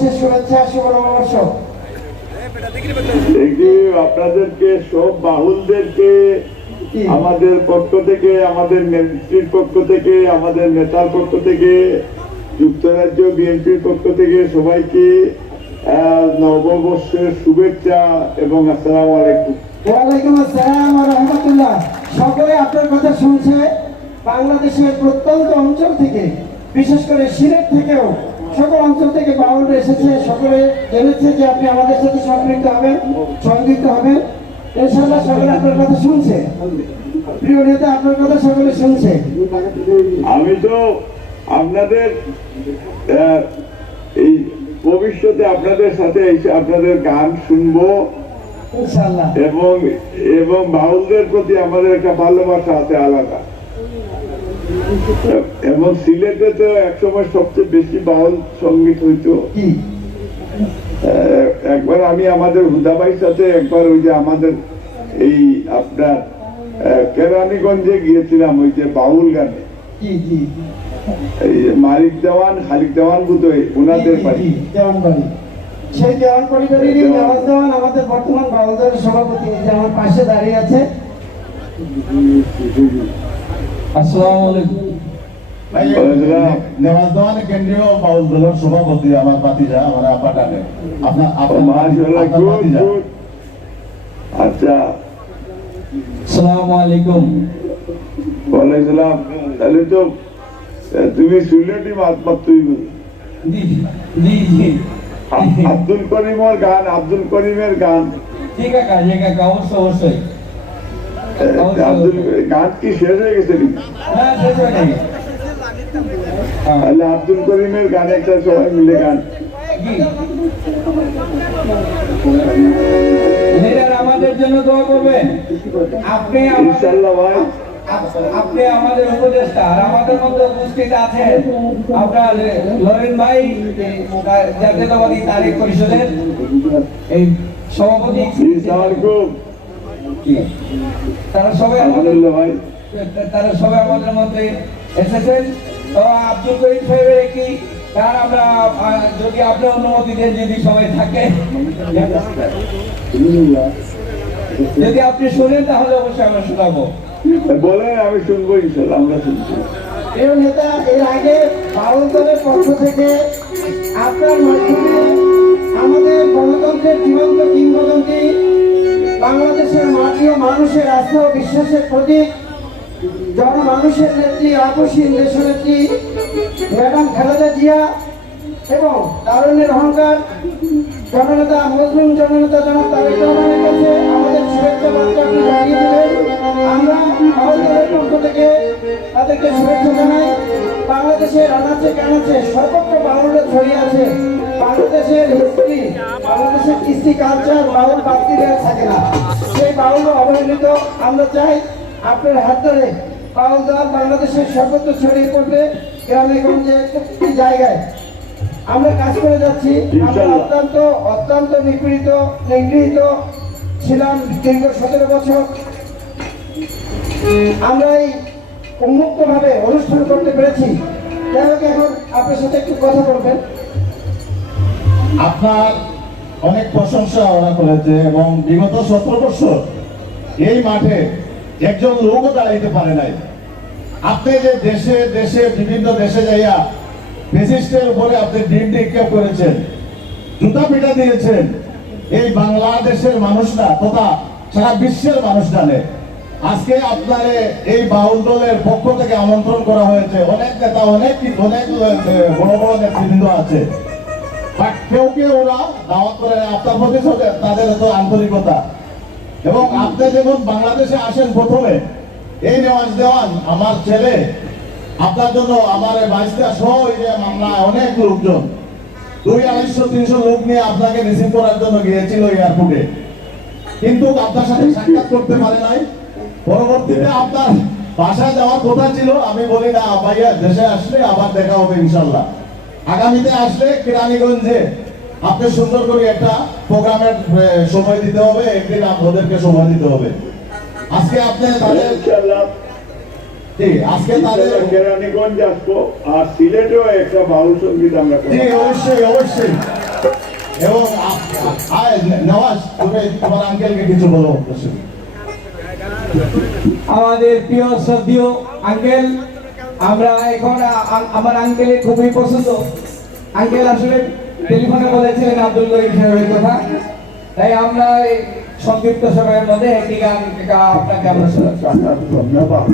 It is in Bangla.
শুভেচ্ছা আপনাদেরকে সব বাহুলদেরকে আমাদের পক্ষ থেকে আমাদের নেত্রীর পক্ষ থেকে আমাদের নেতার পক্ষ থেকে যুক্তরাজ্য বিএনপির পক্ষ থেকে সবাইকে নববর্ষের শুভেচ্ছা এবং আসসালামু আলাইকুম। ওয়ালাইকুম আসসালাম ওয়া সকলে আপনার কথা শুনছে। বাংলাদেশের প্রত্যন্ত অঞ্চল থেকে বিশেষ করে সিলেট থেকেও সকল অঞ্চল থেকে বাউন্ড এসেছে সকলে জেনেছে যে আপনি আমাদের সাথে সম্পৃক্ত হবেন সংযুক্ত হবেন। ইনশাআল্লাহ সকলে আপনার কথা শুনছে। প্রিয় নেতা আপনার কথা সকলে শুনছে। আমি তো আপনাদের এই ভবিষ্যতে আপনাদের সাথে এসে আপনাদের গান শুনব। এবং এবং বাউলদের প্রতি আমাদের একটা ভালোবাসা আছে আলাদা। এবং সিলেটে তো একসময় সবচেয়ে বেশি বাউল সংগীত হইতো। একবার আমি আমাদের হুদাবাইর সাথে একবার ওই যে আমাদের এই আপনার কেরানীগঞ্জে গিয়েছিলাম ওই যে বাউল গানে। এই মালিক দেওয়ান খালিক দেওয়ান বুধই ওনাদের বাড়ি। সেই দেওয়ান পরিবারেরই নওয়াজ দেওয়ান আমাদের বর্তমান বাউলদের সভাপতি যে আমার পাশে দাঁড়িয়ে আছে। আসসালামু আলাইকুম। কেন্দ্রীয় সভাপতি আমার ভাতিজা আমার আপা ডাকে। আপনার। আচ্ছা। আসসালামু আলাইকুম। বলেছিলাম তাহলে তো তুমি সিলেটি আব্দুল করিমের গান আব্দুল করিমের গান। জি কাকা অবশ্যই অবশ্যই। আব্দুল কি শেষ হয়ে গেছে? হ্যাঁ হয়ে। তাহলে আব্দুল করিমের গান একটা সবাই মিলে গান। আমাদের জন্য দোয়া করবেন। আপনি আমাদের- ইনশাল্লাহ ভাই। আপ- আপনি আমাদের উপদেষ্টা আর আমাদের মধ্যে উপস্থিত আছেন আপনার লরেন ভাই জাতীয়তাবাদী তারিখ পরিষদের এই সভাপতি। তারা সবাই আমাদের তারা সবাই আমাদের মধ্যে এসেছেন। তো আব্দুল করিম সাহেবের একটি গান আমরা যদি আপনি অনুমতি দেন যদি সময় থাকে। যদি আপনি শুনেন তাহলে অবশ্যই আমরা শোনাবো। বলে আমি শুনব ইনশাল্লাহ আমরা শুনব প্রিয় নেতা এর আগে বাউল পক্ষ থেকে আপনার মাধ্যমে আমাদের গণতন্ত্রের জীবন্ত কিংবদন্তি মানুষের আস্থা ও বিশ্বাসের প্রতীক, জনমানুষের নেত্রী, আপসীন দেশনেত্রী, ম্যাডাম খালেদা জিয়া এবং তারুণ্যের অহংকার, জননেতা, মুসলিম জননেতা জনাব তারেক রহমানের কাছে আমাদের শুভেচ্ছা বার্তা আপনি জানিয়ে দেবেন আমরা আমাদের পক্ষ থেকে তাদেরকে শুভেচ্ছা জানাই। বাংলাদেশের আনাচে কানাচে সর্বত্র বাউলটা ছড়িয়ে আছে। বাংলাদেশের হিস্ট্রি বাংলাদেশের কৃষ্টি কালচার বাউল বাড়তি থাকে না। সেই আমরা চাই আপনার হাত ধরে দল বাংলাদেশের সর্বত্র ছড়িয়ে পড়বে গ্রামে গঞ্জে প্রত্যেকটি জায়গায়। আমরা কাজ করে যাচ্ছি আমরা অত্যন্ত অত্যন্ত নিপীড়িত নিগৃহীত ছিলাম দীর্ঘ সতেরো বছর। আমরা এই উন্মুক্ত ভাবে অনুষ্ঠান করতে পেরেছি। যাই হোক এখন আপনার সাথে একটু কথা বলবেন। আপনার অনেক প্রশংসা ওরা করেছে এবং বিগত সতেরো বছর এই মাঠে একজন লোকও দাঁড়াইতে পারে নাই। আপনি যে দেশে দেশে, বিভিন্ন দেশে যাইয়া ফেসিস্টের উপরে আপনি ডিম নিক্ষেপ করেছেন, জুতা পিটা দিয়েছেন, এই বাংলাদেশের মানুষরা তথা সারা বিশ্বের মানুষ জানে আজকে আপনার এই বাউল দলের পক্ষ থেকে আমন্ত্রণ করা হয়েছে। অনেক নেতা, অনেক অনেক বড় বড় নেতৃবৃন্দ আছে। বাট কেউ কেউ ওরা দাওয়াত করে আপনার প্রতি তাদের তো আন্তরিকতা। এবং আপনি যখন বাংলাদেশে আসেন প্রথমে। এই নেওয়াজ দেওয়ান আমার ছেলে, আপনার জন্য আমার বাইশটা সহ অনেক লোকজন। দুই আড়াইশো, তিনশো লোক নিয়ে আপনাকে রিসিভ করার জন্য গিয়েছিল এয়ারপোর্টে কিন্তু আপনার সাথে সাক্ষাৎ করতে পারে নাই। পরবর্তীতে আপনার বাসায় যাওয়ার কথা ছিল, আমি বলি, না, ভাইয়া, দেশে আসলে আবার দেখা হবে ইনশাল্লাহ। আগামীতে আসলে কেরানীগঞ্জে আপনি সুন্দর করে একটা প্রোগ্রামের সময় দিতে হবে একদিন আপনাদেরকে সময় দিতে হবে। আজকে আপনি তাদের আজকে তাদের কেরানীগঞ্জ আসব আর সিলেটেও একটা বাউল সংগীত আমরা জি অবশ্যই অবশ্যই। এবং আ- আ- আয় নওয়াজ তুমি তোমার আঙ্কেলকে কিছু বলো আমাদের প্রিয় শ্রদ্ধীয় আঙ্কেল আমরা এখন আমার আঙ্কেলের খুবই পছন্দ। আঙ্কেল আসলে টেলিফোনে বলেছিলেন আব্দুল করিম সাহেবের কথা। তাই আমরা সংক্ষিপ্ত সময়ের মধ্যে একটি গান আপনাকে আমরা ধন্যবাদ।